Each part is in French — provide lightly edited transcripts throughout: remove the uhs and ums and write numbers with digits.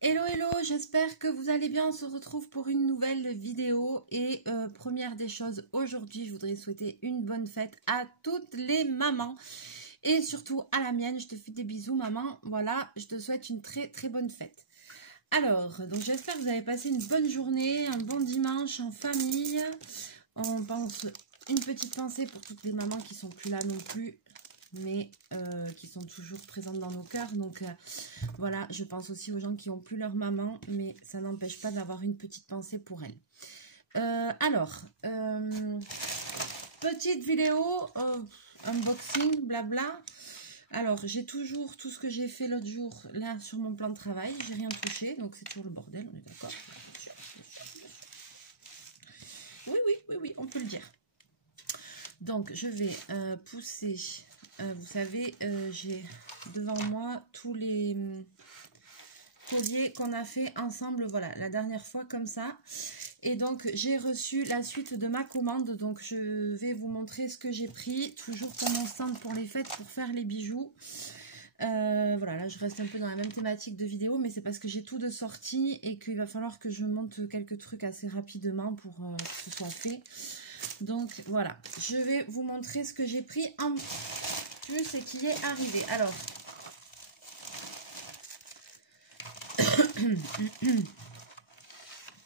Hello hello, j'espère que vous allez bien. On se retrouve pour une nouvelle vidéo et première des choses, aujourd'hui je voudrais souhaiter une bonne fête à toutes les mamans et surtout à la mienne. Je te fais des bisous maman, voilà, je te souhaite une très très bonne fête. Alors, donc j'espère que vous avez passé une bonne journée, un bon dimanche en famille. On pense une petite pensée pour toutes les mamans qui sont plus là non plus, mais qui sont toujours présentes dans nos cœurs. Donc voilà, je pense aussi aux gens qui n'ont plus leur maman, mais ça n'empêche pas d'avoir une petite pensée pour elles. Petite vidéo, unboxing, blabla. Alors, j'ai toujours tout ce que j'ai fait l'autre jour, là, sur mon plan de travail. J'ai rien touché, donc c'est toujours le bordel, on est d'accord? Oui, on peut le dire. Donc, je vais pousser... vous savez, j'ai devant moi tous les colliers qu'on a fait ensemble, voilà, la dernière fois comme ça. Et donc, j'ai reçu la suite de ma commande. Donc, je vais vous montrer ce que j'ai pris, toujours pour mon stand pour les fêtes, pour faire les bijoux. Voilà, là, je reste un peu dans la même thématique de vidéo, mais c'est parce que j'ai tout de sortie et qu'il va falloir que je monte quelques trucs assez rapidement pour que ce soit fait. Donc, voilà, je vais vous montrer ce que j'ai pris en plus et qui est arrivé. Alors,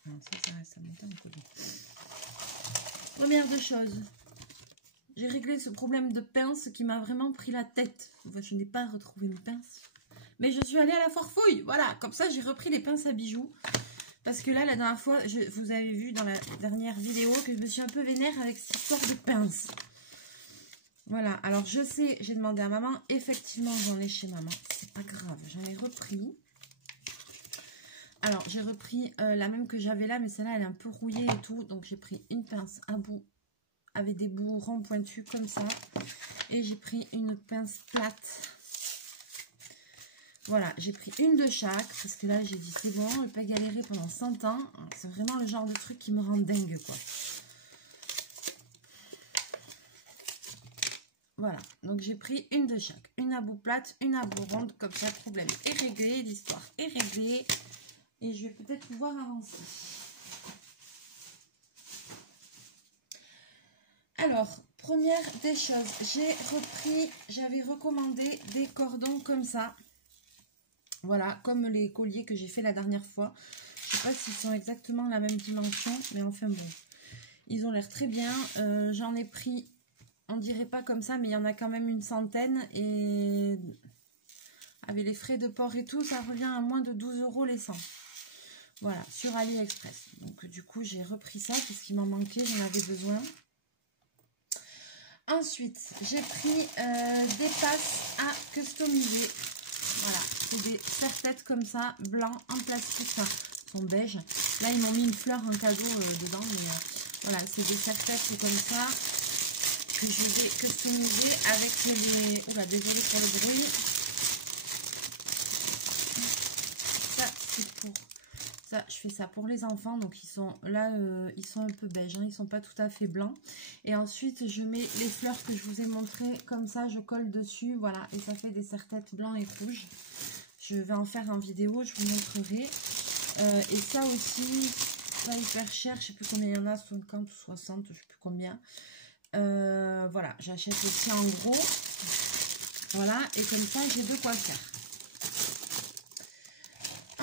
non, ça monte un collier. Première des choses, j'ai réglé ce problème de pince qui m'a vraiment pris la tête. Je n'ai pas retrouvé mes pinces, mais je suis allée à la Farfouille. Voilà, comme ça j'ai repris les pinces à bijoux. Parce que là, la dernière fois, vous avez vu dans la dernière vidéo que je me suis un peu vénère avec cette histoire de pince. Voilà, alors je sais, j'ai demandé à maman, effectivement j'en ai chez maman, c'est pas grave, j'en ai repris. Alors j'ai repris la même que j'avais là, mais celle-là elle est un peu rouillée et tout, donc j'ai pris une pince à bout avec des bouts ronds pointus comme ça, et j'ai pris une pince plate. Voilà, j'ai pris une de chaque, parce que là j'ai dit c'est bon, je ne vais pas galérer pendant 100 ans, c'est vraiment le genre de truc qui me rend dingue quoi. Voilà, donc j'ai pris une de chaque, une à bout plate, une à bout ronde, comme ça le problème est réglé, l'histoire est réglée, et je vais peut-être pouvoir avancer. Alors, première des choses, j'avais recommandé des cordons comme ça, voilà, comme les colliers que j'ai fait la dernière fois. Je ne sais pas s'ils sont exactement la même dimension, mais enfin bon, ils ont l'air très bien. J'en ai pris... On dirait pas comme ça, mais il y en a quand même une centaine. Et avec les frais de port et tout, ça revient à moins de 12 € les 100. Voilà, sur AliExpress. Donc du coup, j'ai repris ça parce qu'il m'en manquait, j'en avais besoin. Ensuite, j'ai pris des passes à customiser. Voilà, c'est des serre-têtes comme ça, blancs, en plastique, enfin, sont beige. Là, ils m'ont mis une fleur en cadeau dedans, mais voilà, c'est des serre-têtes comme ça. Que je vais customiser avec les... Oula, désolé pour le bruit. Ça, c'est pour... Ça, je fais ça pour les enfants. Donc, ils sont là, ils sont un peu beige. Hein, ils sont pas tout à fait blancs. Et ensuite, je mets les fleurs que je vous ai montrées. Comme ça, je colle dessus. Voilà. Et ça fait des serre-têtes blancs et rouges. Je vais en faire en vidéo. Je vous montrerai. Et ça aussi, pas hyper cher. Je sais plus combien il y en a. 50 ou 60, je sais plus combien. Voilà, j'achète aussi en gros. Voilà, et comme ça, j'ai de quoi faire.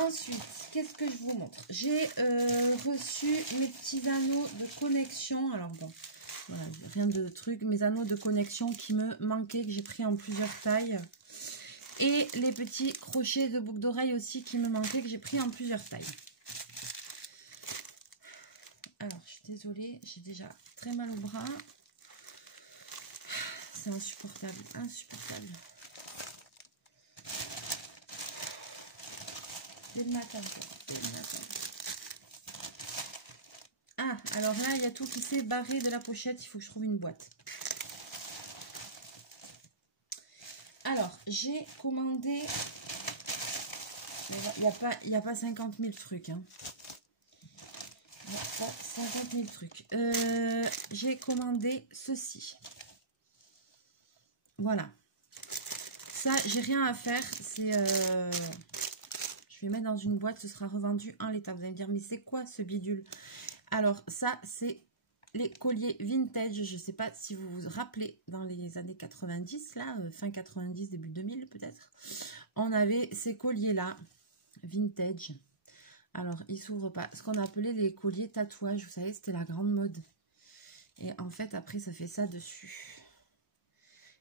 Ensuite, qu'est-ce que je vous montre? J'ai reçu mes petits anneaux de connexion. Alors bon, voilà, rien de truc. Mes anneaux de connexion qui me manquaient, que j'ai pris en plusieurs tailles. Et les petits crochets de boucle d'oreille aussi qui me manquaient, que j'ai pris en plusieurs tailles. Alors, je suis désolée, j'ai déjà très mal au bras. C'est insupportable, insupportable. Dès le matin, dès le matin. Ah, alors là, il y a tout qui s'est barré de la pochette. Il faut que je trouve une boîte. Alors, j'ai commandé... Il n'y a pas 50 000 trucs. Hein. Il n'y a pas 50 000 trucs. J'ai commandé ceci. Voilà. Ça, j'ai rien à faire. C'est... je Je vais mettre dans une boîte, ce sera revendu en l'état. Vous allez me dire, mais c'est quoi ce bidule? Alors ça, c'est les colliers vintage. Je ne sais pas si vous vous rappelez, dans les années 90, là, fin 90, début 2000 peut-être, on avait ces colliers-là, vintage. Alors, ils ne s'ouvrent pas. Ce qu'on appelait les colliers tatouages, vous savez, c'était la grande mode. Et en fait, après, ça fait ça dessus.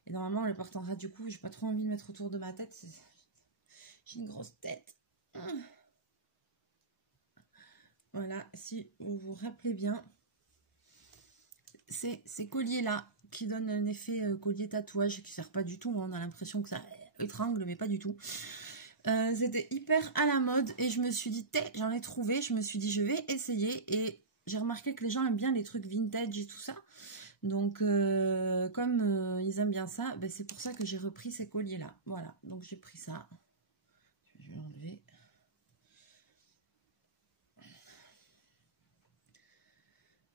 Et normalement, on le porte en ras du cou. J'ai pas trop envie de mettre autour de ma tête. J'ai une grosse tête. Voilà, si vous vous rappelez bien, c'est ces colliers-là qui donnent un effet collier tatouage qui ne sert pas du tout. Hein. On a l'impression que ça étrangle, mais pas du tout. C'était hyper à la mode et je me suis dit, j'en ai trouvé. Je me suis dit, je vais essayer. Et j'ai remarqué que les gens aiment bien les trucs vintage et tout ça. Donc, comme ils aiment bien ça, ben, c'est pour ça que j'ai repris ces colliers-là. Voilà, donc j'ai pris ça. Je vais l'enlever.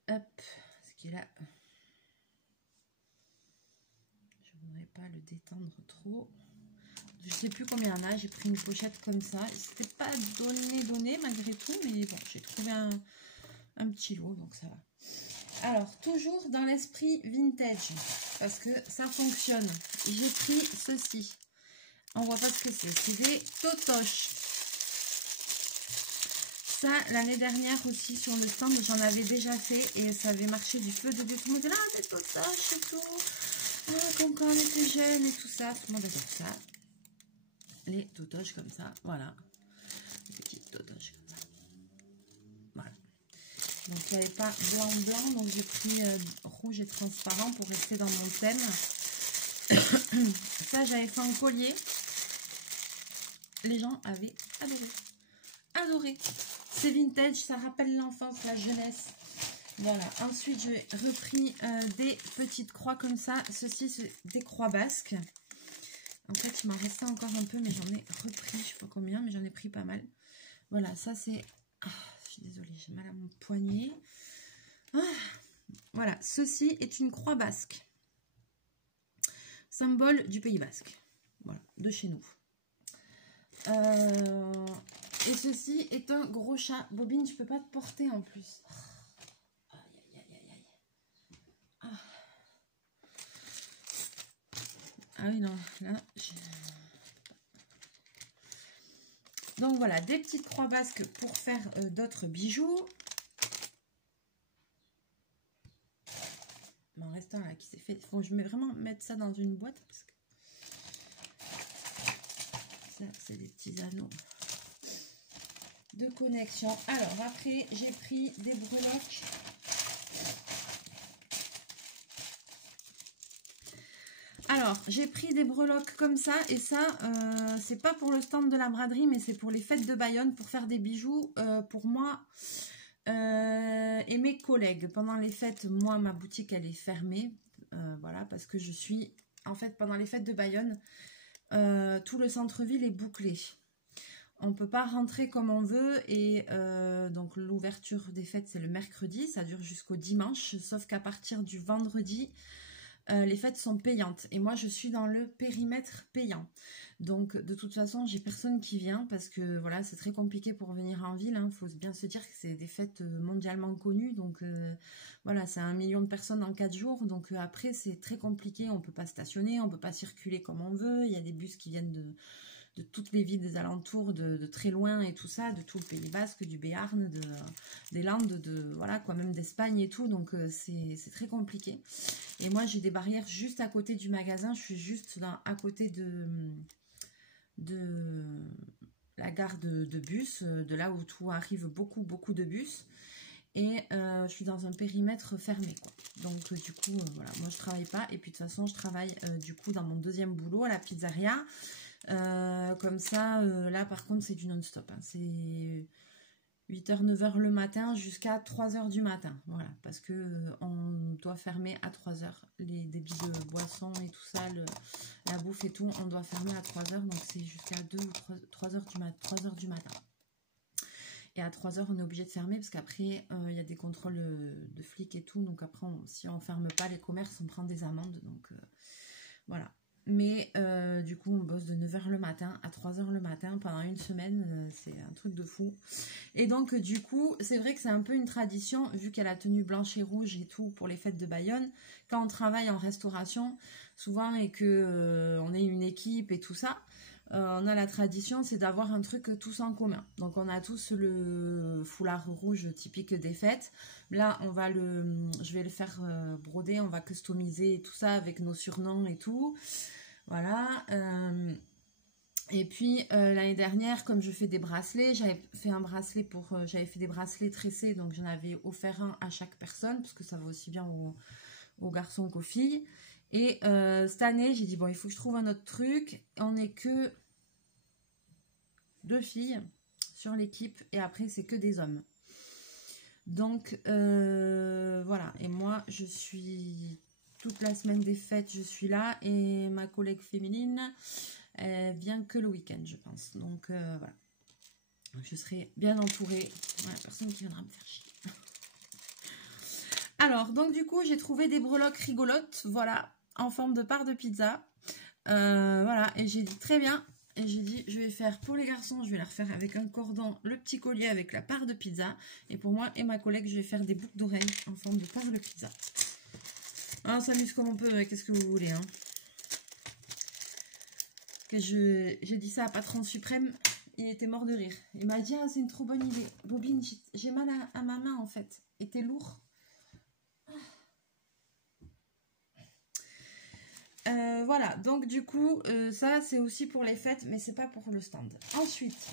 Hop, ce qui est là. Je ne voudrais pas le détendre trop. Je ne sais plus combien il y en a. J'ai pris une pochette comme ça. C'était pas donné malgré tout, mais bon, j'ai trouvé un petit lot, donc ça va. Alors, toujours dans l'esprit vintage, parce que ça fonctionne. J'ai pris ceci. On voit pas ce que c'est. C'est des totoches. Ça, l'année dernière aussi, sur le stand, j'en avais déjà fait et ça avait marché du feu de Dieu. Tout le monde était là, des totoches et tout. Ah, comme quand on était jeune et tout ça. Tout le monde adore ça. Les totoches comme ça, voilà. Les petites totoches comme ça. Voilà. Donc, il n'y avait pas blanc, donc j'ai pris rouge et transparent pour rester dans mon thème. Ça, j'avais fait en collier. Les gens avaient adoré. Adoré. C'est vintage, ça rappelle l'enfance, la jeunesse. Voilà. Ensuite, j'ai repris des petites croix comme ça. Ceci, c'est des croix basques. En fait, il m'en restait encore un peu, mais j'en ai repris. Je sais pas combien, mais j'en ai pris pas mal. Voilà, ça c'est... Ah, je suis désolée, j'ai mal à mon poignet. Ah, voilà, ceci est une croix basque. Symbole du Pays Basque. Voilà, de chez nous. Et ceci est un gros chat. Bobine, je peux pas te porter en plus. Aïe, aïe, aïe, aïe. Ah. Ah oui, non, là... Donc voilà, des petites croix basques pour faire d'autres bijoux. Il m'en reste un là qui s'est fait. Il faut que je vais vraiment mettre ça dans une boîte. Parce que ça, c'est des petits anneaux de connexion. Alors après, j'ai pris des breloques. Alors, j'ai pris des breloques comme ça, et ça, c'est pas pour le stand de la braderie, mais c'est pour les fêtes de Bayonne, pour faire des bijoux pour moi et mes collègues. Pendant les fêtes, moi, ma boutique, elle est fermée, voilà, parce que je suis, en fait, pendant les fêtes de Bayonne, tout le centre-ville est bouclé. On ne peut pas rentrer comme on veut, et donc l'ouverture des fêtes, c'est le mercredi, ça dure jusqu'au dimanche, sauf qu'à partir du vendredi, les fêtes sont payantes et moi je suis dans le périmètre payant, donc de toute façon j'ai personne qui vient parce que voilà, c'est très compliqué pour venir en ville, hein. Faut bien se dire que c'est des fêtes mondialement connues, donc voilà, c'est 1 million de personnes en 4 jours, donc après c'est très compliqué, on peut pas stationner, on peut pas circuler comme on veut, il y a des bus qui viennent de toutes les villes des alentours, de très loin et tout ça, de tout le Pays Basque, du Béarn, des Landes, voilà quoi, même d'Espagne et tout, donc c'est très compliqué. Et moi j'ai des barrières juste à côté du magasin, je suis juste à côté de la gare de bus, de là où tout arrive, beaucoup de bus, et je suis dans un périmètre fermé quoi. Donc du coup voilà, moi je travaille pas, et puis de toute façon je travaille du coup dans mon deuxième boulot à la pizzeria. Comme ça, là par contre c'est du non-stop, hein. C'est 8h, 9h le matin jusqu'à 3h du matin, voilà, parce que on doit fermer à 3h, les débits de boissons et tout ça, la bouffe et tout, on doit fermer à 3h, donc c'est jusqu'à 2 ou 3h du matin. Et à 3h, on est obligé de fermer parce qu'après, il y a des contrôles de flics et tout, donc après, si on ferme pas les commerces, on prend des amendes, donc voilà. Mais du coup, on bosse de 9 h le matin à 3 h le matin pendant une semaine. C'est un truc de fou. Et donc, du coup, c'est vrai que c'est un peu une tradition, vu qu'elle a tenue blanche et rouge et tout pour les fêtes de Bayonne. Quand on travaille en restauration, souvent, et que on est une équipe et tout ça, on a la tradition, c'est d'avoir un truc tous en commun. Donc, on a tous le foulard rouge typique des fêtes. Là, je vais le faire broder, on va customiser tout ça avec nos surnoms et tout. Voilà. Et puis l'année dernière, comme je fais des bracelets, j'avais fait des bracelets tressés, donc j'en avais offert un à chaque personne, parce que ça va aussi bien aux garçons qu'aux filles. Et cette année, j'ai dit bon, il faut que je trouve un autre truc. On n'est que 2 filles sur l'équipe, et après c'est que des hommes. Donc voilà. Et moi, je suis toute la semaine des fêtes, je suis là, et ma collègue féminine, elle vient que le week-end, je pense. Donc voilà. Je serai bien entourée. Voilà, personne qui viendra me faire chier. Alors, donc du coup, j'ai trouvé des breloques rigolotes, voilà, en forme de part de pizza. Voilà, et j'ai dit très bien. Et j'ai dit, je vais faire pour les garçons, je vais leur faire avec un cordon le petit collier avec la part de pizza. Et pour moi et ma collègue, je vais faire des boucles d'oreilles en forme de part de pizza. On s'amuse comme on peut, qu'est-ce que vous voulez, hein. J'ai dit ça à Patron Suprême, il était mort de rire. Il m'a dit, ah, c'est une trop bonne idée. Bobine, j'ai mal à ma main en fait. Et t'es lourd. Voilà, donc du coup, ça c'est aussi pour les fêtes, mais c'est pas pour le stand. Ensuite,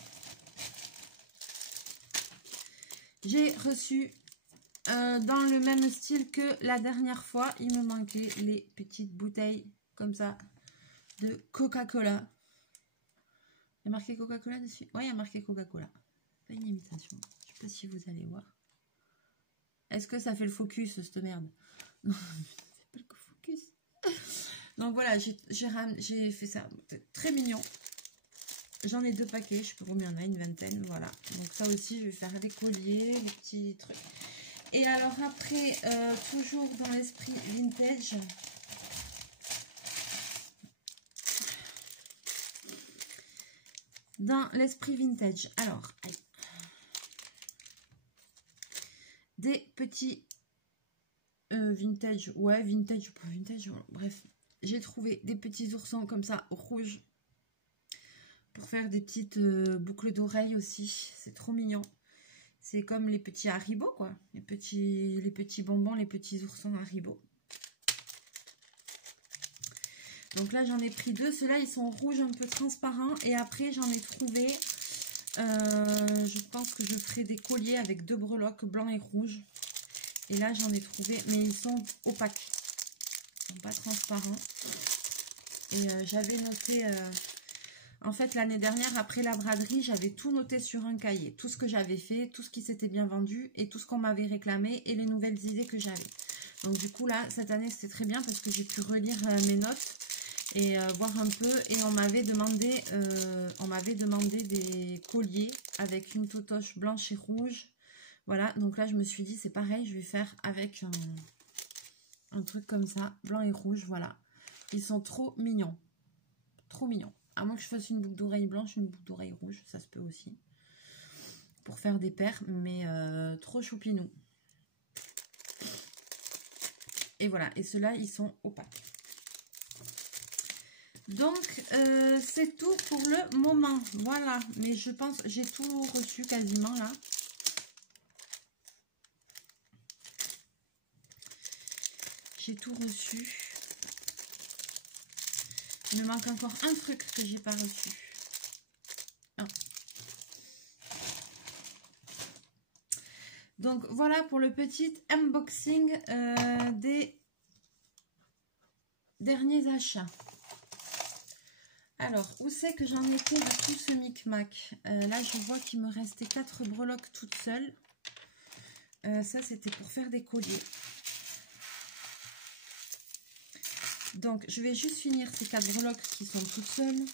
j'ai reçu dans le même style que la dernière fois, il me manquait les petites bouteilles comme ça de Coca-Cola. Il y a marqué Coca-Cola dessus? Oui, il y a marqué Coca-Cola. Pas une imitation. Je sais pas si vous allez voir. Est-ce que ça fait le focus, cette merde? Non, c'est pas le focus. Donc voilà, j'ai fait ça. Très mignon. J'en ai 2 paquets. Je peux combien il y en a? Une vingtaine. Voilà. Donc ça aussi, je vais faire des colliers, des petits trucs. Et alors après, toujours dans l'esprit vintage... Dans l'esprit vintage, alors, aïe. Des petits vintage, ouais, vintage ou pas vintage, bref. J'ai trouvé des petits oursons comme ça, rouges, pour faire des petites boucles d'oreilles aussi. C'est trop mignon. C'est comme les petits Haribo, quoi. Les petits bonbons, les petits oursons Haribo. Donc là, j'en ai pris 2. Ceux-là, ils sont rouges un peu transparents. Et après, j'en ai trouvé... je pense que je ferai des colliers avec 2 breloques blancs et rouges. Et là, j'en ai trouvé, mais ils sont opaques. Ils sont pas transparents. Et j'avais noté... en fait, l'année dernière, après la braderie, j'avais tout noté sur un cahier. Tout ce que j'avais fait, tout ce qui s'était bien vendu et tout ce qu'on m'avait réclamé et les nouvelles idées que j'avais. Donc du coup, là, cette année, c'était très bien parce que j'ai pu relire mes notes et voir un peu. Et on m'avait demandé des colliers avec une totoche blanche et rouge. Voilà, donc là, je me suis dit, c'est pareil, je vais faire avec un truc comme ça, blanc et rouge, voilà. Ils sont trop mignons. Trop mignons. À moins que je fasse une boucle d'oreille blanche, une boucle d'oreille rouge, ça se peut aussi. Pour faire des paires, mais trop choupinou. Et voilà, et ceux-là, ils sont opaques. Donc, c'est tout pour le moment. Voilà, mais je pense, j'ai tout reçu quasiment là. J'ai tout reçu. Il me manque encore un truc que j'ai pas reçu. Ah. Donc voilà pour le petit unboxing des derniers achats. Alors, où c'est que j'en étais de tout ce micmac? Là, je vois qu'il me restait 4 breloques toutes seules. Ça, c'était pour faire des colliers. Donc, je vais juste finir ces 4 breloques qui sont toutes seules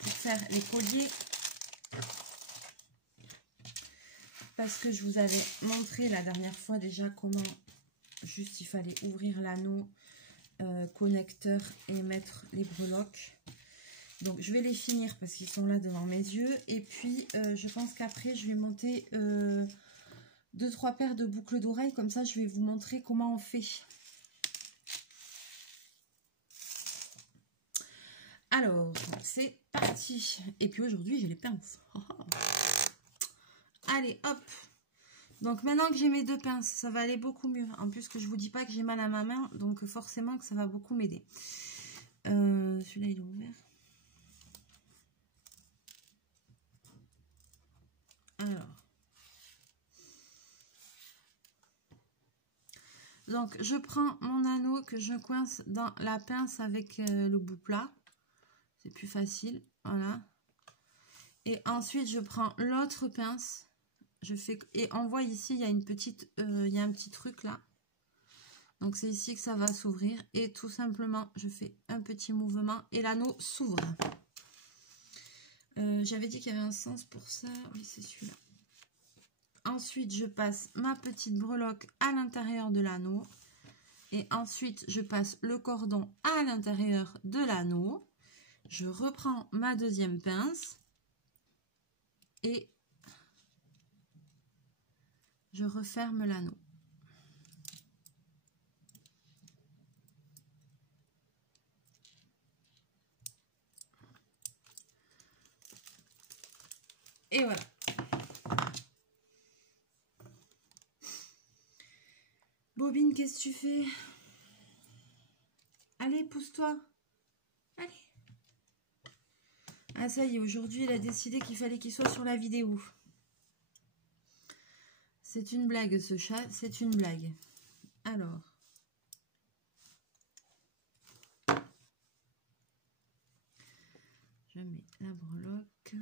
pour faire les colliers. Parce que je vous avais montré la dernière fois déjà comment juste il fallait ouvrir l'anneau connecteurs et mettre les breloques. Donc je vais les finir parce qu'ils sont là devant mes yeux. Et puis je pense qu'après je vais monter 2-3 paires de boucles d'oreilles. Comme ça je vais vous montrer comment on fait. Alors c'est parti. Et puis aujourd'hui j'ai les pinces. Allez hop. Donc maintenant que j'ai mes 2 pinces, ça va aller beaucoup mieux. En plus que je vous dis pas que j'ai mal à ma main, donc forcément que ça va beaucoup m'aider. Celui-là il est ouvert. Alors. Donc je prends mon anneau que je coince dans la pince avec le bout plat. C'est plus facile. Voilà. Et ensuite je prends l'autre pince. Je fais, et on voit ici, il y a une petite, il y a un petit truc là. Donc c'est ici que ça va s'ouvrir. Et tout simplement, je fais un petit mouvement et l'anneau s'ouvre. J'avais dit qu'il y avait un sens pour ça. Oui, c'est celui-là. Ensuite, je passe ma petite breloque à l'intérieur de l'anneau. Et ensuite, je passe le cordon à l'intérieur de l'anneau. Je reprends ma deuxième pince. Et je referme l'anneau. Et voilà. Bobine, qu'est-ce que tu fais? Allez, pousse-toi. Allez. Ah, ça y est, aujourd'hui, il a décidé qu'il fallait qu'il soit sur la vidéo. C'est une blague, ce chat, c'est une blague. Alors. Je mets la breloque.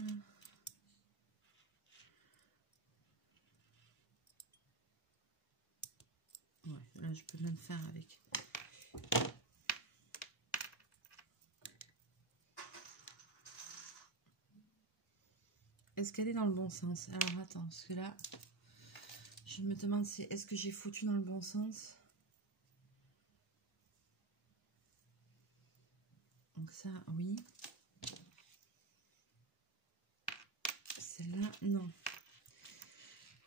Ouais, là, je peux même faire avec. Est-ce qu'elle est dans le bon sens? Alors, attends, parce que là, je me demande si est-ce que j'ai foutu dans le bon sens. Donc ça, oui. Celle-là, non.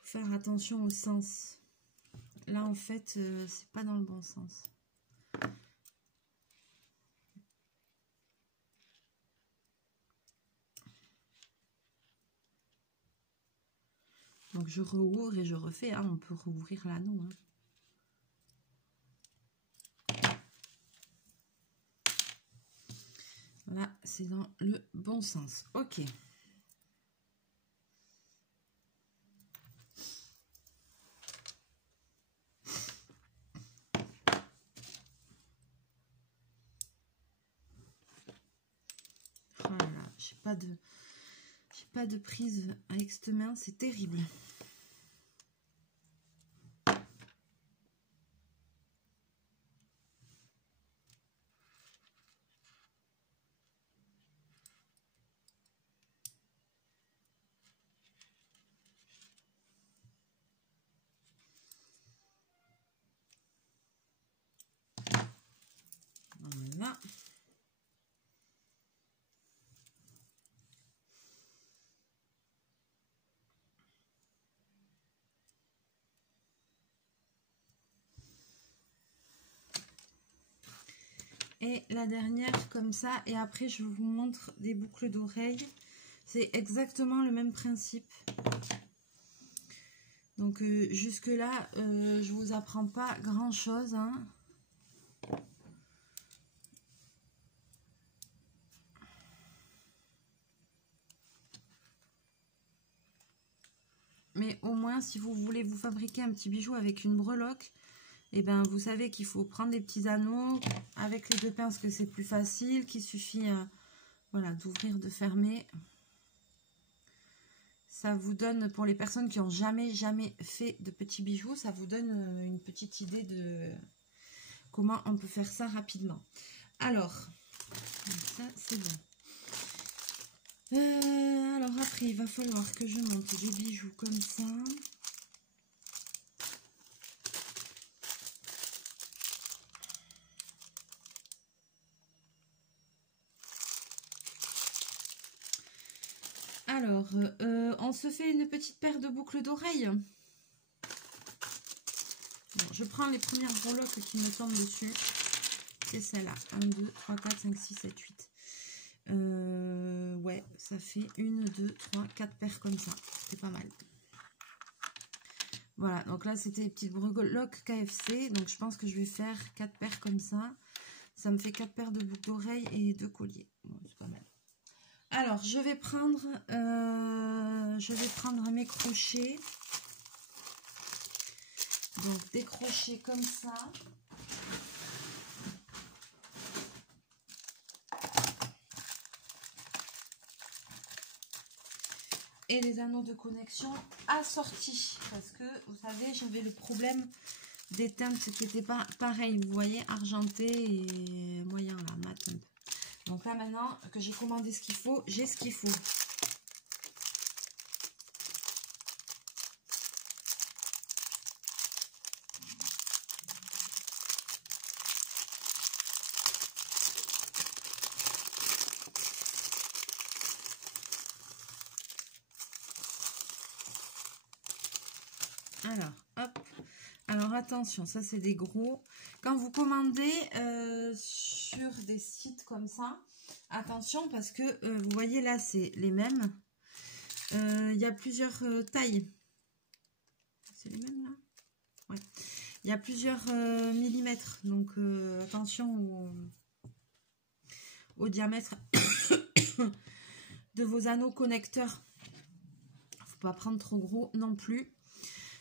Faut faire attention au sens. Là, en fait, c'est pas dans le bon sens. Donc, je rouvre et je refais. Hein. On peut rouvrir l'anneau. Hein. Voilà, c'est dans le bon sens. Ok. Oh là là, j'ai pas de prise avec cette main, c'est terrible. Voilà. Et la dernière comme ça, et après je vous montre des boucles d'oreilles. C'est exactement le même principe. Donc jusque là, je vous apprends pas grand chose. Hein. Mais au moins, si vous voulez vous fabriquer un petit bijou avec une breloque, et ben vous savez qu'il faut prendre des petits anneaux avec les 2 pinces, que c'est plus facile, qu'il suffit voilà, d'ouvrir, de fermer. Ça vous donne, pour les personnes qui n'ont jamais fait de petits bijoux, ça vous donne une petite idée de comment on peut faire ça rapidement. Alors, ça c'est bon. Alors après, il va falloir que je monte des bijoux comme ça. Alors, on se fait une petite paire de boucles d'oreilles. Bon, je prends les premières breloques qui me tombent dessus. C'est celle-là. 1, 2, 3, 4, 5, 6, 7, 8. Ouais, ça fait 1, 2, 3, 4 paires comme ça. C'est pas mal. Voilà, donc là, c'était les petites breloques KFC. Donc, je pense que je vais faire 4 paires comme ça. Ça me fait 4 paires de boucles d'oreilles et 2 colliers. Bon, c'est pas mal. Alors, je vais prendre mes crochets. Donc, des crochets comme ça. Et les anneaux de connexion assortis. Parce que, vous savez, j'avais le problème des teintes qui n'étaient pas pareilles. Vous voyez, argenté et moyen, là, mat un peu. Donc là, maintenant que j'ai commandé ce qu'il faut, j'ai ce qu'il faut. Alors, hop. Alors, attention, ça, c'est des gros. Quand vous commandez sur des sites comme ça, attention parce que, vous voyez, là, c'est les mêmes. Il y a plusieurs tailles. C'est les mêmes, là? Ouais. Il y a plusieurs millimètres. Donc, attention au diamètre de vos anneaux connecteurs. Il ne faut pas prendre trop gros non plus.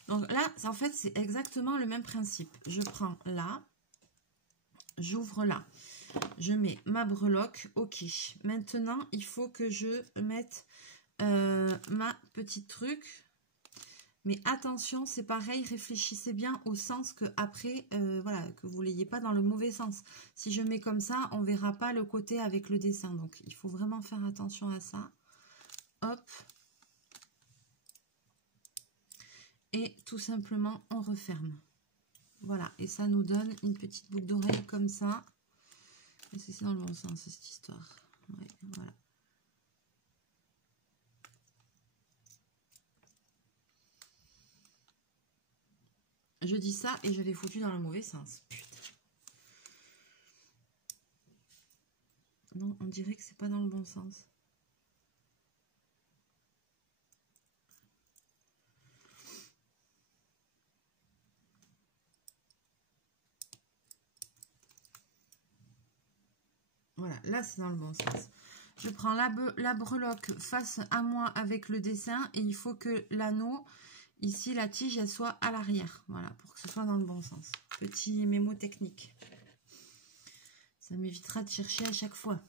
Donc là, en fait, c'est exactement le même principe. Je prends là, j'ouvre là, je mets ma breloque, ok. Maintenant, il faut que je mette ma petite truc. Mais attention, c'est pareil, réfléchissez bien au sens que après, voilà, que vous ne l'ayez pas dans le mauvais sens. Si je mets comme ça, on ne verra pas le côté avec le dessin. Donc, il faut vraiment faire attention à ça. Hop. Et tout simplement, on referme. Voilà, et ça nous donne une petite boucle d'oreille comme ça. C'est dans le bon sens, cette histoire. Ouais, voilà. Je dis ça et je l'ai foutu dans le mauvais sens. Putain. Non, on dirait que c'est pas dans le bon sens. Voilà, là c'est dans le bon sens. Je prends la breloque face à moi avec le dessin et il faut que l'anneau, ici la tige, elle soit à l'arrière. Voilà, pour que ce soit dans le bon sens. Petit mémo technique. Ça m'évitera de chercher à chaque fois.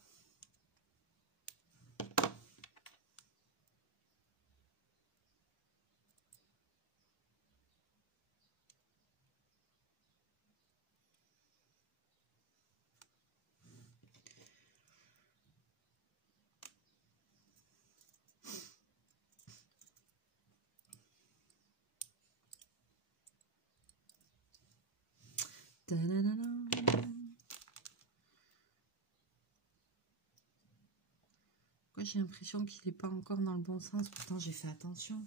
J'ai l'impression qu'il n'est pas encore dans le bon sens, pourtant j'ai fait attention.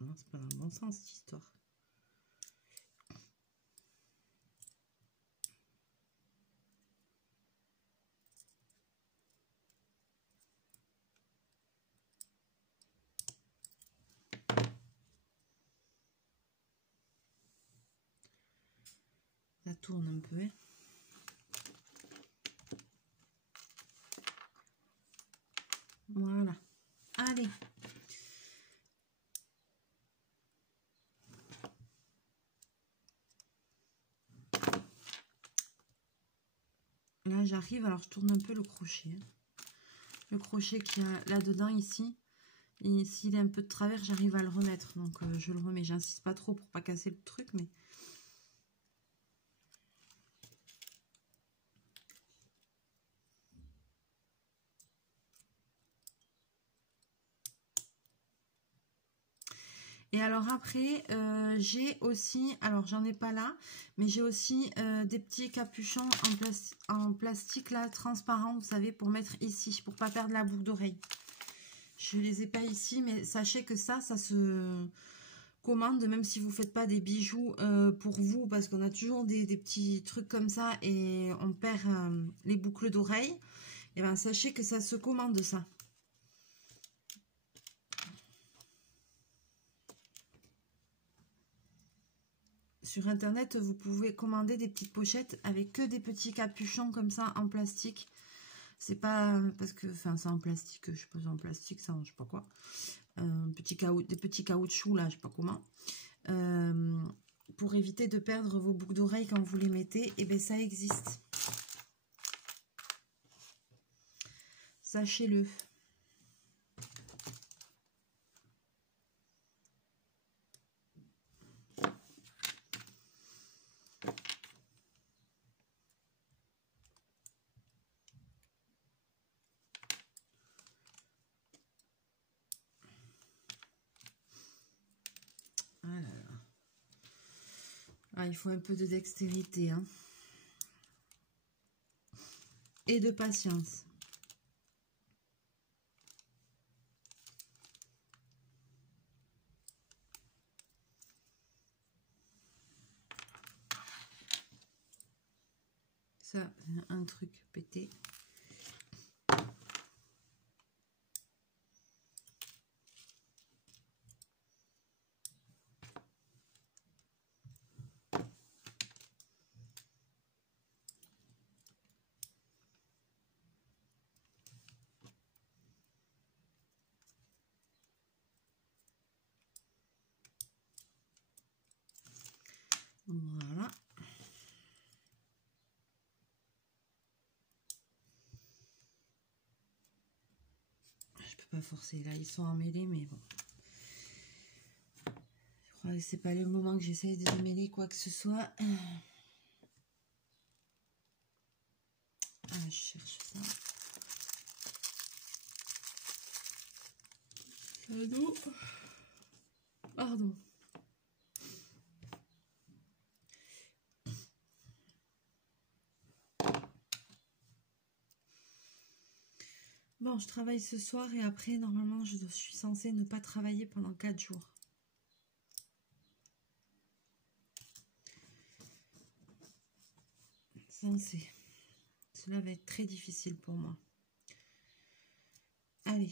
Non, c'est pas dans le bon sens cette histoire. Ça tourne un peu. Hein. Voilà. Allez. Là, j'arrive. Alors, je tourne un peu le crochet. Hein. Le crochet qu'il y a là-dedans, ici. Et s'il est un peu de travers, j'arrive à le remettre. Donc, je le remets. J'insiste pas trop pour pas casser le truc, mais... Et alors après, j'ai aussi, alors j'en ai pas là, mais j'ai aussi des petits capuchons en plastique là, transparent, vous savez, pour mettre ici, pour pas perdre la boucle d'oreille. Je les ai pas ici, mais sachez que ça se commande, même si vous faites pas des bijoux pour vous, parce qu'on a toujours des petits trucs comme ça et on perd les boucles d'oreilles. Et bien sachez que ça se commande ça. Sur internet, vous pouvez commander des petites pochettes avec que des petits capuchons comme ça en plastique. C'est pas parce que, enfin, c'est en plastique, je sais pas, en plastique, ça, je sais pas quoi. Des petits caoutchoucs là, je sais pas comment. Pour éviter de perdre vos boucles d'oreilles quand vous les mettez, et bien ça existe. Sachez-le. Ah, il faut un peu de dextérité, hein. Et de patience. Ça, un truc pété. Voilà. Je peux pas forcer là, ils sont emmêlés, mais bon. Je crois que c'est pas le moment que j'essaye de démêler quoi que ce soit. Ah, je cherche ça. Cadeau. Pardon. Bon, je travaille ce soir et après, normalement, je suis censée ne pas travailler pendant 4 jours. Censé. Cela va être très difficile pour moi. Allez.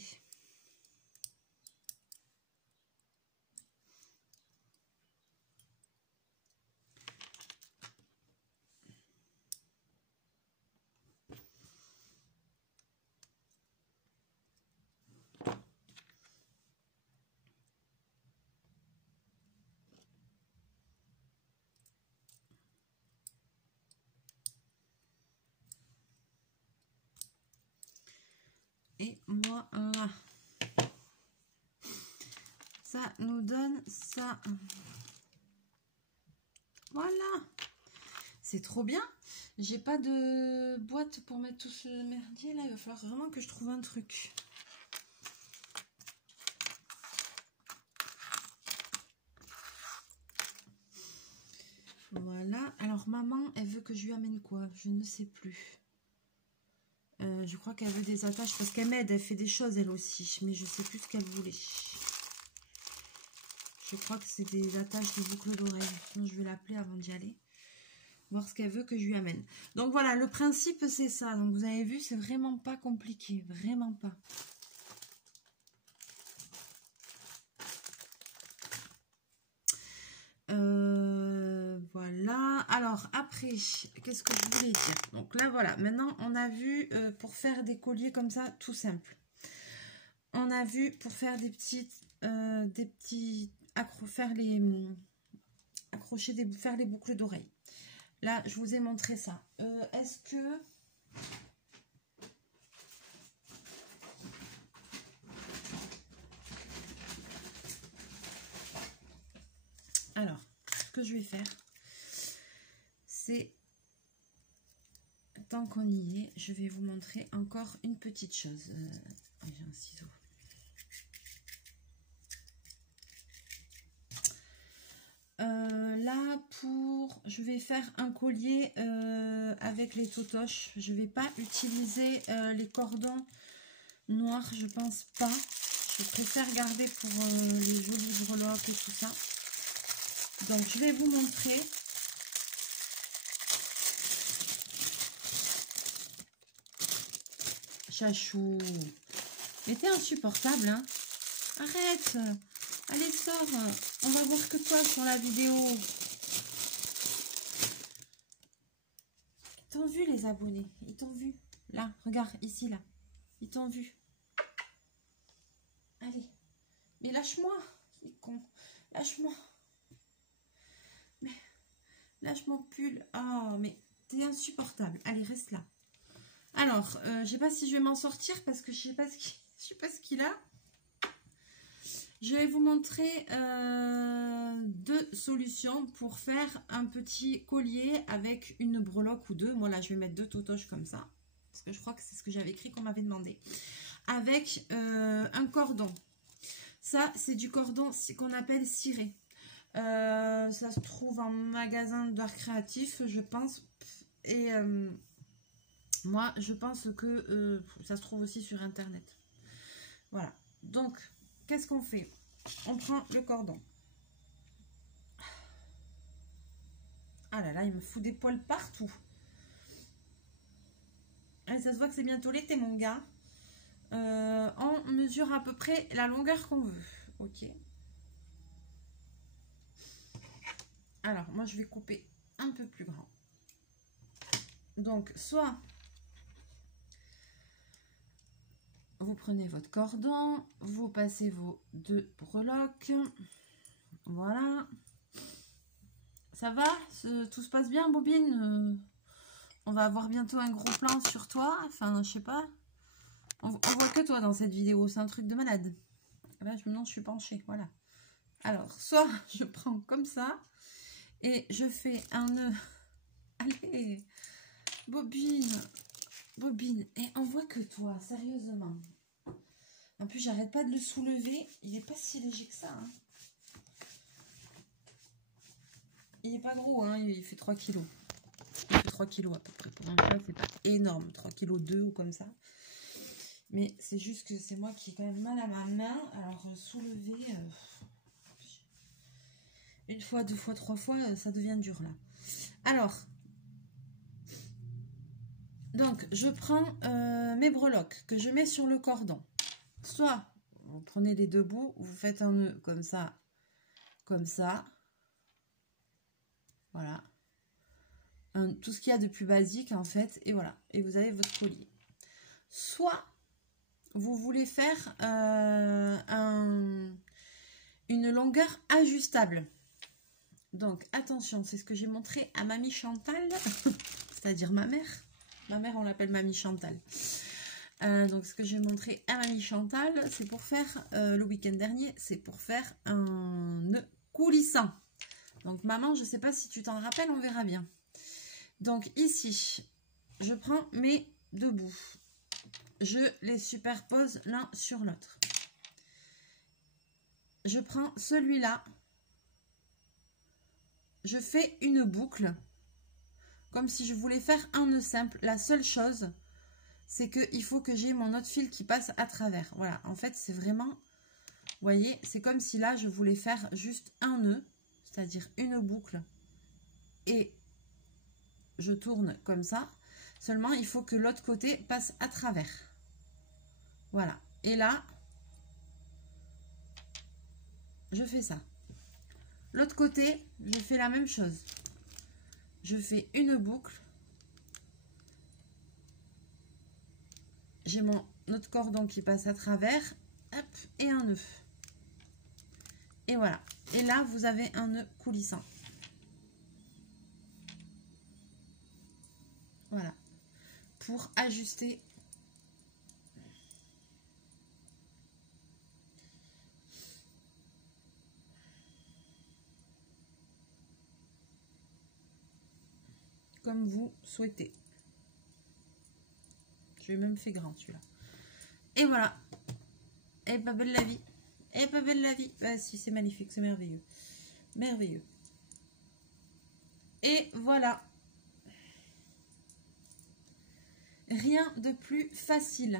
Et moi, là. Ça nous donne ça. Voilà. C'est trop bien. J'ai pas de boîte pour mettre tout ce merdier là. Il va falloir vraiment que je trouve un truc. Voilà. Alors maman, elle veut que je lui amène quoi? Je ne sais plus. Je crois qu'elle veut des attaches parce qu'elle m'aide. Elle fait des choses elle aussi. Mais je sais plus ce qu'elle voulait. Je crois que c'est des attaches de boucles d'oreilles. Je vais l'appeler avant d'y aller. Voir ce qu'elle veut que je lui amène. Donc voilà, le principe c'est ça. Donc vous avez vu, c'est vraiment pas compliqué. Vraiment pas. Voilà. Alors après, qu'est-ce que je voulais dire? Donc là voilà, maintenant on a vu pour faire des colliers comme ça, tout simple. On a vu pour faire des petits faire les boucles d'oreilles. Là, je vous ai montré ça. Est-ce que... Alors, ce que je vais faire, c'est... Tant qu'on y est, je vais vous montrer encore une petite chose. J'ai un ciseau. je vais faire un collier avec les totoches. Je vais pas utiliser les cordons noirs, je pense pas. Je préfère garder pour les jolies breloques et tout ça. Donc je vais vous montrer. Chachou. Mais t'es insupportable, hein. Arrête. Allez, sors. On va voir que toi sur la vidéo. Ils t'ont vu, les abonnés. Ils t'ont vu. Là, regarde, ici, là. Ils t'ont vu. Allez. Mais lâche-moi. Il est con. Lâche-moi. Mais lâche mon pull. Oh, mais t'es insupportable. Allez, reste là. Alors, je sais pas si je vais m'en sortir parce que je sais pas ce qu'il a. Je vais vous montrer deux solutions pour faire un petit collier avec une breloque ou deux. Moi là, je vais mettre deux totoches comme ça. Parce que je crois que c'est ce que j'avais écrit qu'on m'avait demandé. Avec un cordon. Ça, c'est du cordon qu'on appelle ciré. Ça se trouve en magasin d'art créatif, je pense. Et moi, je pense que ça se trouve aussi sur Internet. Voilà. Donc, qu'est-ce qu'on fait? On prend le cordon. Ah là là, il me fout des poils partout. Et ça se voit que c'est bientôt l'été, mon gars. On mesure à peu près la longueur qu'on veut. Ok. Alors, moi, je vais couper un peu plus grand. Donc, soit vous prenez votre cordon, vous passez vos deux breloques. Voilà. Ça va? Tout se passe bien, Bobine? On va avoir bientôt un gros plan sur toi. Enfin, je sais pas. On voit que toi dans cette vidéo. C'est un truc de malade. Là, maintenant, je suis penchée. Voilà. Alors, soit je prends comme ça et je fais un nœud. Allez, Bobine. Bobine. Et on voit que toi, sérieusement. En plus, j'arrête pas de le soulever. Il n'est pas si léger que ça. Hein. Il n'est pas gros. Hein. Il fait 3 kilos. Il fait 3 kilos à peu près. Pour un chat, c'est pas énorme. 3 kg 2 ou comme ça. Mais c'est juste que c'est moi qui ai quand même mal à ma main. Alors, soulever... une fois, deux fois, trois fois, ça devient dur là. Alors... Donc, je prends mes breloques que je mets sur le cordon. Soit, vous prenez les deux bouts, vous faites un nœud comme ça, comme ça. Voilà. Tout ce qu'il y a de plus basique, en fait. Et voilà. Et vous avez votre collier. Soit, vous voulez faire une longueur ajustable. Donc, attention, c'est ce que j'ai montré à Mamie Chantal, c'est-à-dire ma mère. Ma mère, on l'appelle Mamie Chantal. Donc, ce que j'ai montré à Mamie Chantal, c'est pour faire, le week-end dernier, c'est pour faire un nœud coulissant. Donc, maman, je ne sais pas si tu t'en rappelles, on verra bien. Donc, ici, je prends mes deux bouts. Je les superpose l'un sur l'autre. Je prends celui-là. Je fais une boucle. Comme si je voulais faire un nœud simple. La seule chose, c'est qu'il faut que j'ai mon autre fil qui passe à travers. Voilà, en fait, c'est vraiment... Vous voyez, c'est comme si là, je voulais faire juste un nœud, c'est-à-dire une boucle. Et je tourne comme ça. Seulement, il faut que l'autre côté passe à travers. Voilà. Et là, je fais ça. L'autre côté, je fais la même chose. Je fais une boucle. J'ai mon autre cordon qui passe à travers. Hop, et un nœud. Et voilà. Et là, vous avez un nœud coulissant. Voilà. Pour ajuster. Comme vous souhaitez. Je l'ai même fait grand celui-là. Et voilà. Et pas belle la vie. Et pas belle la vie. Ah, si, c'est magnifique, c'est merveilleux. Merveilleux. Et voilà. Rien de plus facile.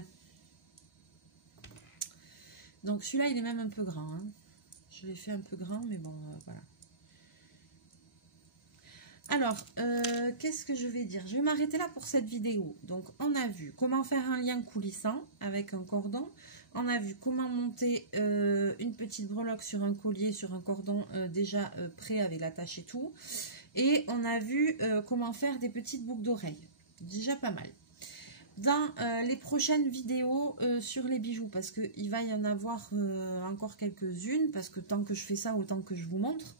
Donc celui-là, il est même un peu grand. Hein. Je l'ai fait un peu grand, mais bon, voilà. Alors, qu'est-ce que je vais dire? Je vais m'arrêter là pour cette vidéo. Donc, on a vu comment faire un lien coulissant avec un cordon. On a vu comment monter une petite breloque sur un collier, sur un cordon déjà prêt avec l'attache et tout. Et on a vu comment faire des petites boucles d'oreilles. Déjà pas mal. Dans les prochaines vidéos sur les bijoux, parce qu'il va y en avoir encore quelques-unes, parce que tant que je fais ça, autant que je vous montre.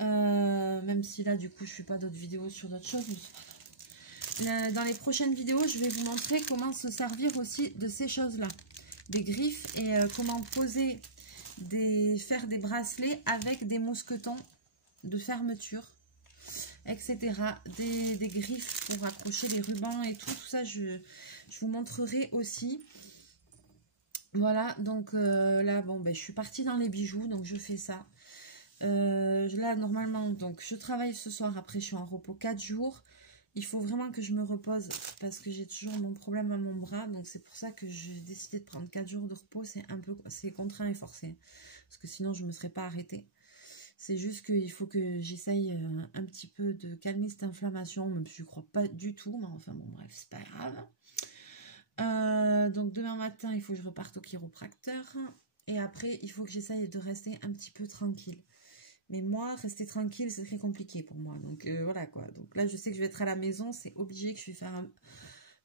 Même si là, du coup, je ne fais pas d'autres vidéos sur d'autres choses. Dans les prochaines vidéos, je vais vous montrer comment se servir aussi de ces choses-là. Des griffes et comment poser, faire des bracelets avec des mousquetons de fermeture, etc. Des griffes pour accrocher les rubans et tout. Tout ça, je vous montrerai aussi. Voilà, donc là, bon, ben, je suis partie dans les bijoux, donc je fais ça. Là, normalement, donc je travaille ce soir. Après, je suis en repos 4 jours. Il faut vraiment que je me repose parce que j'ai toujours mon problème à mon bras. Donc, c'est pour ça que j'ai décidé de prendre 4 jours de repos. C'est contraint et forcé. Parce que sinon, je ne me serais pas arrêtée. C'est juste qu'il faut que j'essaye un petit peu de calmer cette inflammation. Même si je ne crois pas du tout. Mais enfin, bon, bref, c'est pas grave. Donc, demain matin, il faut que je reparte au chiropracteur. Et après, il faut que j'essaye de rester un petit peu tranquille. Mais moi, rester tranquille, c'est très compliqué pour moi. Donc, voilà quoi. Donc là, je sais que je vais être à la maison. C'est obligé que je vais faire un...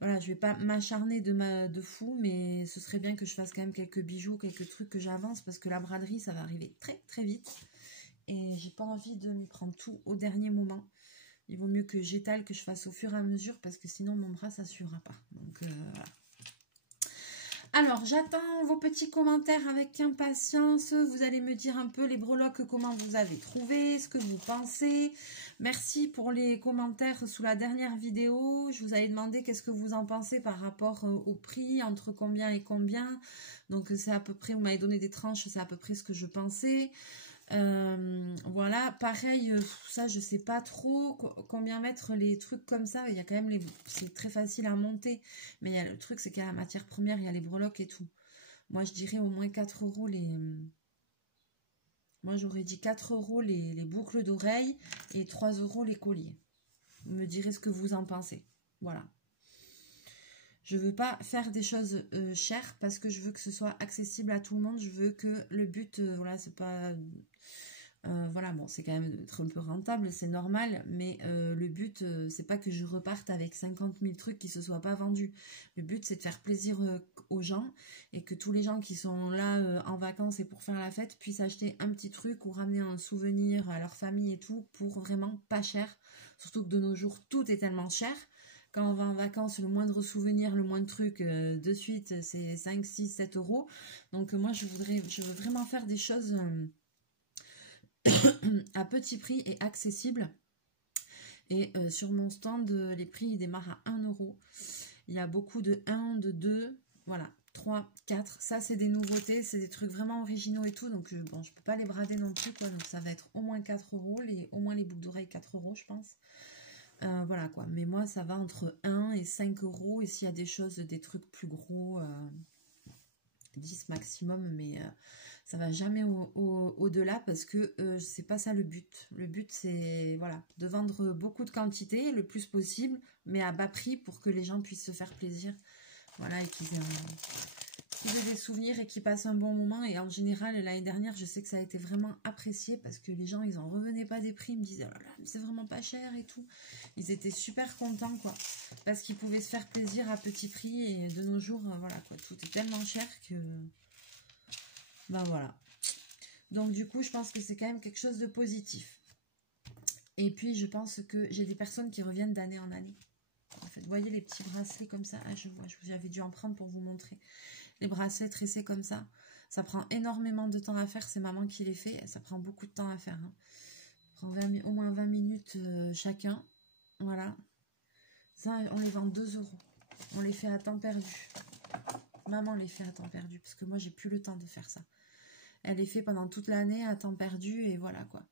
Voilà, je vais pas m'acharner de fou. Mais ce serait bien que je fasse quand même quelques bijoux, quelques trucs, que j'avance. Parce que la braderie, ça va arriver très très vite. Et j'ai pas envie de m'y prendre tout au dernier moment. Il vaut mieux que j'étale, que je fasse au fur et à mesure. Parce que sinon, mon bras, ça ne suivra pas. Donc, voilà. Alors, j'attends vos petits commentaires avec impatience. Vous allez me dire un peu les breloques, comment vous avez trouvé, ce que vous pensez. Merci pour les commentaires sous la dernière vidéo. Je vous avais demandé qu'est-ce que vous en pensez par rapport au prix, entre combien et combien. Donc, c'est à peu près, vous m'avez donné des tranches, c'est à peu près ce que je pensais. Voilà, pareil, ça je sais pas trop combien mettre les trucs comme ça. Il y a quand même c'est très facile à monter, mais il y a le truc, c'est qu'il y a la matière première, il y a les breloques et tout. Moi je dirais au moins 4 € moi j'aurais dit 4 € les boucles d'oreilles et 3 € les colliers. Vous me direz ce que vous en pensez. Voilà. Je veux pas faire des choses chères parce que je veux que ce soit accessible à tout le monde. Je veux que le but, voilà, c'est pas... voilà, bon, c'est quand même d'être un peu rentable, c'est normal, mais le but, c'est pas que je reparte avec 50 000 trucs qui se soient pas vendus. Le but, c'est de faire plaisir aux gens et que tous les gens qui sont là en vacances et pour faire la fête puissent acheter un petit truc ou ramener un souvenir à leur famille et tout pour vraiment pas cher. Surtout que de nos jours, tout est tellement cher. Quand on va en vacances, le moindre souvenir, le moindre truc, de suite, c'est 5, 6, 7 €. Donc moi, je veux vraiment faire des choses... à petit prix et accessible. Et sur mon stand, les prix ils démarrent à 1 €. Il y a beaucoup de 1, de 2, voilà, 3, 4. Ça, c'est des nouveautés, c'est des trucs vraiment originaux et tout. Donc, bon, je peux pas les brader non plus, quoi. Donc, ça va être au moins 4 €, au moins les boucles d'oreilles 4 €, je pense. Voilà, quoi. Mais moi, ça va entre 1 et 5 €. Et s'il y a des choses, des trucs plus gros, 10 maximum, mais... ça va jamais au-delà parce que c'est pas ça le but. Le but, c'est voilà, de vendre beaucoup de quantité, le plus possible, mais à bas prix pour que les gens puissent se faire plaisir. Voilà, et qu'ils aient des souvenirs et qu'ils passent un bon moment. Et en général, l'année dernière, je sais que ça a été vraiment apprécié parce que les gens, ils en revenaient pas des prix. Ils me disaient, oh là là, mais c'est vraiment pas cher et tout. Ils étaient super contents, quoi. Parce qu'ils pouvaient se faire plaisir à petit prix. Et de nos jours, voilà, quoi, tout est tellement cher que... ben voilà. Donc du coup, je pense que c'est quand même quelque chose de positif. Et puis, je pense que j'ai des personnes qui reviennent d'année en année. En fait, vous voyez les petits bracelets comme ça. Ah, je vois, j'avais dû en prendre pour vous montrer. Les bracelets tressés comme ça. Ça prend énormément de temps à faire. C'est maman qui les fait. Ça prend beaucoup de temps à faire. Hein. Ça prend au moins 20 minutes chacun. Voilà. Ça, on les vend 2 €. On les fait à temps perdu. Maman les fait à temps perdu. Parce que moi, j'ai plus le temps de faire ça. Elle est fait pendant toute l'année à temps perdu et voilà quoi.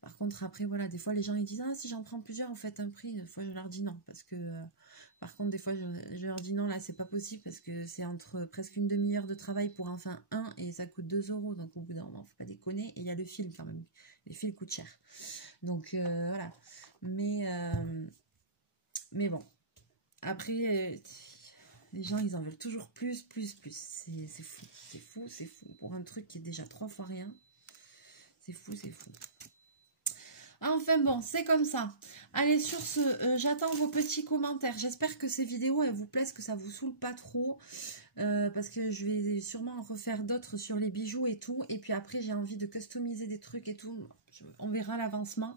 Par contre, après, voilà, des fois, les gens, ils disent, ah, si j'en prends plusieurs, en fait, un prix. Des fois, je leur dis non, parce que, par contre, des fois, je leur dis non, là, c'est pas possible, parce que c'est entre presque une demi-heure de travail pour en faire un, et ça coûte 2 €. Donc, au bout d'un moment, faut pas déconner. Et il y a le fil, quand même. Les fils coûtent cher. Donc, voilà. Mais bon. Après, les gens, ils en veulent toujours plus, plus, plus. C'est fou, c'est fou, c'est fou. Pour un truc qui est déjà 3 fois rien. C'est fou, c'est fou. Enfin bon, c'est comme ça. Allez, sur ce, j'attends vos petits commentaires. J'espère que ces vidéos, elles vous plaisent, que ça vous saoule pas trop. Parce que je vais sûrement en refaire d'autres sur les bijoux et tout. Et puis après, j'ai envie de customiser des trucs et tout. On verra l'avancement.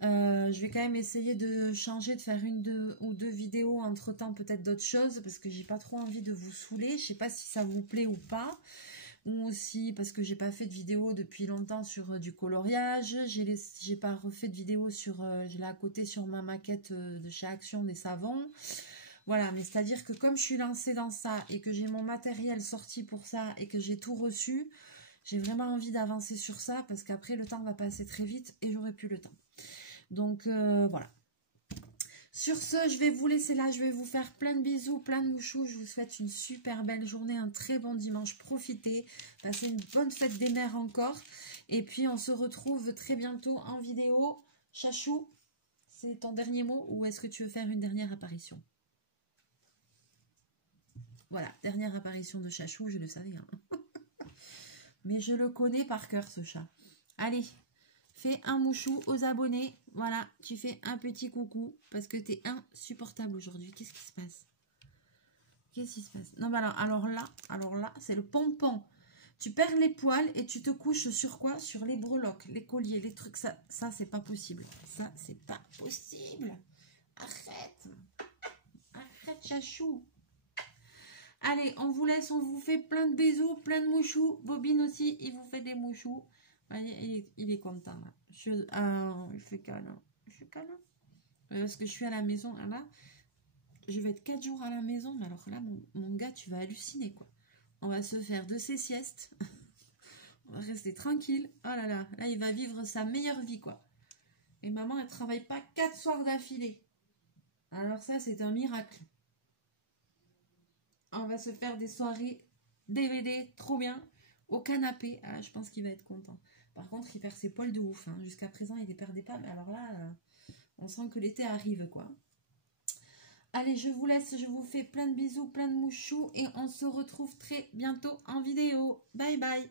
Je vais quand même essayer de changer, de faire une ou deux vidéos entre temps, peut-être d'autres choses, parce que j'ai pas trop envie de vous saouler. Je sais pas si ça vous plaît ou pas, ou aussi parce que j'ai pas fait de vidéo depuis longtemps sur du coloriage. J'ai pas refait de vidéo sur, j'ai là à côté sur ma maquette de chez Action des savons. Voilà, mais c'est à dire que comme je suis lancée dans ça et que j'ai mon matériel sorti pour ça et que j'ai tout reçu, j'ai vraiment envie d'avancer sur ça, parce qu'après le temps va passer très vite et j'aurai plus le temps. Donc voilà. Sur ce, je vais vous laisser là. Je vais vous faire plein de bisous, plein de mouchous. Je vous souhaite une super belle journée, un très bon dimanche. Profitez. Passez une bonne fête des mères encore. Et puis, on se retrouve très bientôt en vidéo. Chachou, c'est ton dernier mot ou est-ce que tu veux faire une dernière apparition? Voilà, dernière apparition de Chachou, je le savais. Hein. Mais je le connais par cœur, ce chat. Allez. Fais un mouchou aux abonnés. Voilà, tu fais un petit coucou parce que t'es insupportable aujourd'hui. Qu'est-ce qui se passe? Qu'est-ce qui se passe? Non, bah alors là, c'est le pompon. Tu perds les poils et tu te couches sur quoi? Sur les breloques, les colliers, les trucs. Ça c'est pas possible. Ça, c'est pas possible. Arrête. Arrête, chachou. Allez, on vous laisse, on vous fait plein de bisous, plein de mouchous. Bobine aussi, il vous fait des mouchous. Il est content là. Il fait câlin. Je suis câlin. Parce que je suis à la maison. Là, je vais être 4 jours à la maison. Alors là, mon gars, tu vas halluciner quoi. On va se faire de ses siestes. On va rester tranquille. Oh là là. Là, il va vivre sa meilleure vie quoi. Et maman, elle travaille pas 4 soirs d'affilée. Alors ça, c'est un miracle. On va se faire des soirées DVD. Trop bien. Au canapé. Ah, je pense qu'il va être content. Par contre, il perd ses poils de ouf. Hein. Jusqu'à présent, il les perdait pas. Mais alors là, on sent que l'été arrive, quoi. Allez, je vous laisse. Je vous fais plein de bisous, plein de mouchous. Et on se retrouve très bientôt en vidéo. Bye bye.